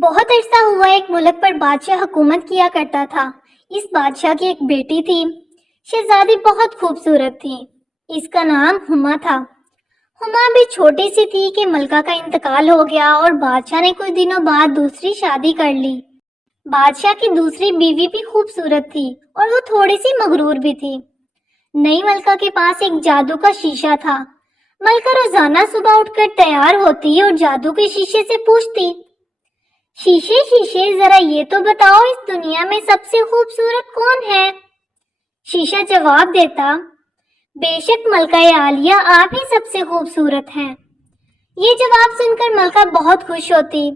بہت عرصہ ہوا ایک ملک پر بادشاہ حکومت کیا کرتا تھا۔ اس بادشاہ کی ایک بیٹی تھی۔ شہزادی بہت خوبصورت تھی۔ اس کا نام ہما تھا۔ ہما بھی چھوٹی سی تھی کہ ملکہ کا انتقال ہو گیا اور بادشاہ نے کچھ دنوں بعد دوسری شادی کر لی۔ بادشاہ کی دوسری بیوی بھی خوبصورت تھی اور وہ تھوڑی سی مغرور بھی تھی۔ نئی ملکہ کے پاس ایک جادو کا شیشہ تھا۔ ملکہ روزانہ صبح اٹھ کر تیار ہوتی اور جادو کے شیشے سے پوچھتی، شیشے شیشے ذرا یہ تو بتاؤ اس دنیا میں سب سے خوبصورت کون ہے؟ شیشہ جواب دیتا، بے شک ملکہ عالیہ آپ ہی سب سے خوبصورت ہیں۔ یہ جواب سن کر ملکہ بہت خوش ہوتی۔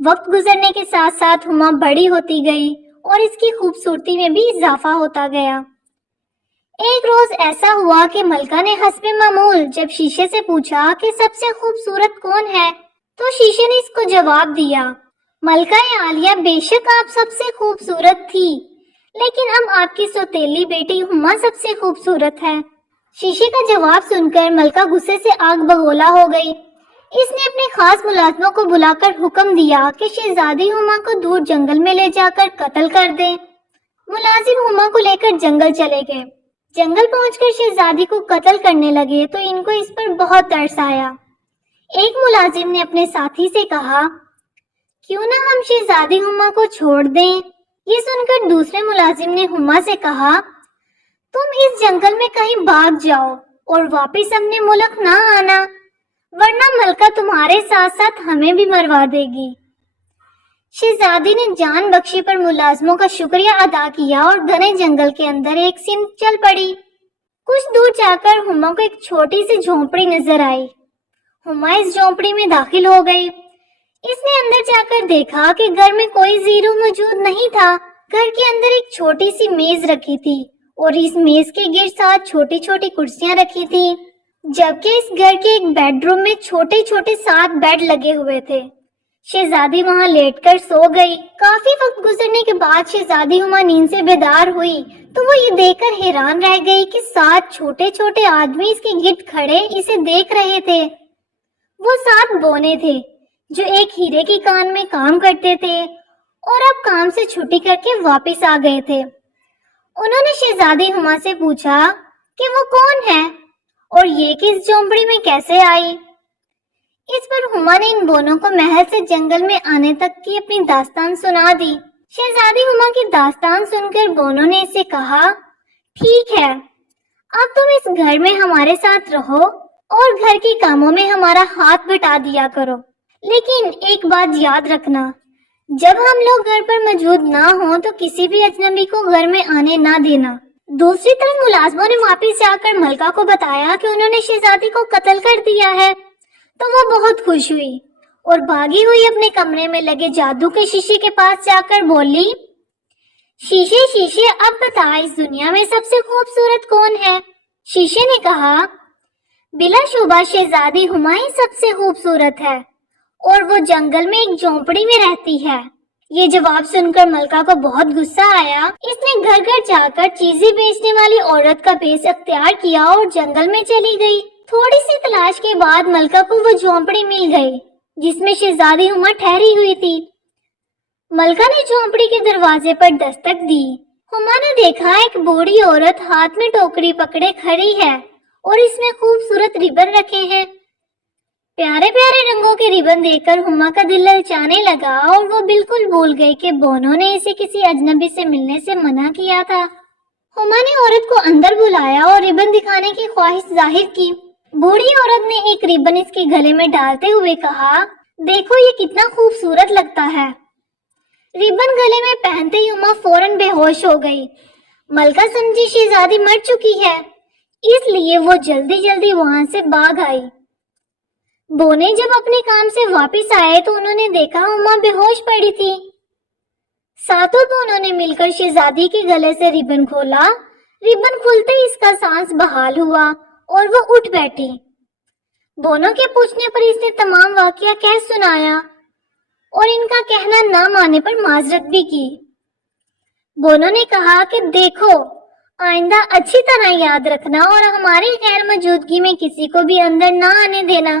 وقت گزرنے کے ساتھ ساتھ ہما بڑی ہوتی گئی اور اس کی خوبصورتی میں بھی اضافہ ہوتا گیا۔ ایک روز ایسا ہوا کہ ملکہ نے حسب معمول جب شیشے سے پوچھا کہ سب سے خوبصورت کون ہے تو شیشے نے اس کو جواب دیا، ملکہ عالیہ بے شک آپ سب سے خوبصورت تھی، لیکن اب آپ کی سوتیلی بیٹی ہما سب سے خوبصورت ہے۔ شیشے کا جواب سن کر ملکہ غصے سے آگ بگولا ہو گئی۔ اس نے اپنے خاص ملازموں کو بلا کر حکم دیا کہ شہزادی ہما کو دور جنگل میں لے جا کر قتل کر دیں۔ ملازم ہما کو لے کر جنگل چلے گئے۔ جنگل پہنچ کر شہزادی کو قتل کرنے لگے تو ان کو اس پر بہت ترس آیا۔ ایک ملازم نے اپنے ساتھی سے کہا، کیوں نہ ہم شہزادی ہما کو چھوڑ دیں؟ یہ سن کر دوسرے ملازم نے ہما سے کہا، تم اس جنگل میں کہیں بھاگ جاؤ اور واپس اپنے ملک نہ آنا، ورنہ ملکہ تمہارے ساتھ ساتھ ہمیں بھی مروا دے گی۔ شہزادی نے جان بخشی پر ملازموں کا شکریہ ادا کیا اور گھنے جنگل کے اندر ایک سمت چل پڑی۔ کچھ دور جا کر ہما کو ایک چھوٹی سی جھونپڑی نظر آئی۔ ہما اس جھونپڑی میں داخل ہو گئی۔ اس نے اندر جا کر دیکھا کہ گھر میں کوئی زیرو موجود نہیں تھا۔ گھر کے اندر ایک چھوٹی سی میز رکھی تھی اور اس میز کے گرد 7 چھوٹی چھوٹی کرسیاں رکھی تھی، جبکہ اس گھر کے ایک بیڈ روم میں چھوٹے چھوٹے 7 بیڈ لگے ہوئے تھے۔ شہزادی وہاں لیٹ کر سو گئی۔ کافی وقت گزرنے کے بعد شہزادی ہما نیند سے بیدار ہوئی تو وہ یہ دیکھ کر حیران رہ گئی کہ 7 چھوٹے چھوٹے آدمی اس کے گرد کھڑے اسے دیکھ رہے تھے۔ وہ 7 بونے تھے جو ایک ہیرے کی کان میں کام کرتے تھے اور اب کام سے چھٹی کر کے واپس آ گئے تھے۔ انہوں نے شہزادی ہما سے پوچھا کہ وہ کون ہے اور یہ کس جھونپڑی میں کیسے آئی؟ اس پر ہما نے ان بونوں کو محل سے جنگل میں آنے تک کی اپنی داستان سنا دی۔ شہزادی ہما کی داستان سن کر بونوں نے اسے کہا، ٹھیک ہے، اب تم اس گھر میں ہمارے ساتھ رہو اور گھر کے کاموں میں ہمارا ہاتھ بٹا دیا کرو، لیکن ایک بات یاد رکھنا، جب ہم لوگ گھر پر موجود نہ ہوں تو کسی بھی اجنبی کو گھر میں آنے نہ دینا۔ دوسری طرف ملازموں نے واپس جا کر ملکہ کو بتایا کہ انہوں نے شہزادی کو قتل کر دیا ہے تو وہ بہت خوش ہوئی اور بھاگی ہوئی اپنے کمرے میں لگے جادو کے شیشے کے پاس جا کر بولی، شیشے شیشے اب بتا اس دنیا میں سب سے خوبصورت کون ہے؟ شیشے نے کہا، بلا شبہ شہزادی ہما ہی سب سے خوبصورت ہے اور وہ جنگل میں ایک جھونپڑی میں رہتی ہے۔ یہ جواب سن کر ملکہ کو بہت غصہ آیا۔ اس نے گھر گھر جا کر چیزیں بیچنے والی عورت کا بھیس اختیار کیا اور جنگل میں چلی گئی۔ تھوڑی سی تلاش کے بعد ملکہ کو وہ جھونپڑی مل گئی جس میں شہزادی ہما ٹھہری ہوئی تھی۔ ملکہ نے جھونپڑی کے دروازے پر دستک دی۔ ہما نے دیکھا ایک بوڑھی عورت ہاتھ میں ٹوکری پکڑے کھڑی ہے اور اس میں خوبصورت ریبن رکھے ہیں۔ پیارے پیارے رنگوں کے ریبن دیکھ کر ہما کا دل للچانے لگا اور وہ بالکل بھول گئی کہ بونوں نے اسے کسی اجنبی سے ملنے سے منع کیا تھا۔ ہما نے عورت کو اندر بلایا اور ریبن دکھانے کی خواہش ظاہر کی۔ بوڑھی عورت نے ایک ریبن اس کے گلے میں ڈالتے ہوئے کہا، دیکھو یہ کتنا خوبصورت لگتا ہے۔ ریبن گلے میں پہنتے ہی ہما فوراً بے ہوش ہو گئی۔ ملکہ سمجھی شہزادی مر چکی ہے، اس لیے وہ جلدی جلدی وہاں سے بھاگ آئی۔ بونے جب اپنے کام سے واپس آئے تو انہوں نے دیکھا ہما بے ہوش پڑی تھی۔ 7 بونوں نے مل کر شہزادی کے گلے سے ریبن کھولا۔ ریبن کھلتے ہی اس کا سانس بحال ہوا اور وہ اٹھ بیٹھی۔ بونوں کے پوچھنے پر اس نے تمام واقعہ کہہ سنایا اور ان کا کہنا نہ مانے پر معذرت بھی کی۔ بونوں نے کہا کہ دیکھو، آئندہ اچھی طرح یاد رکھنا اور ہماری غیر موجودگی میں کسی کو بھی اندر نہ آنے دینا۔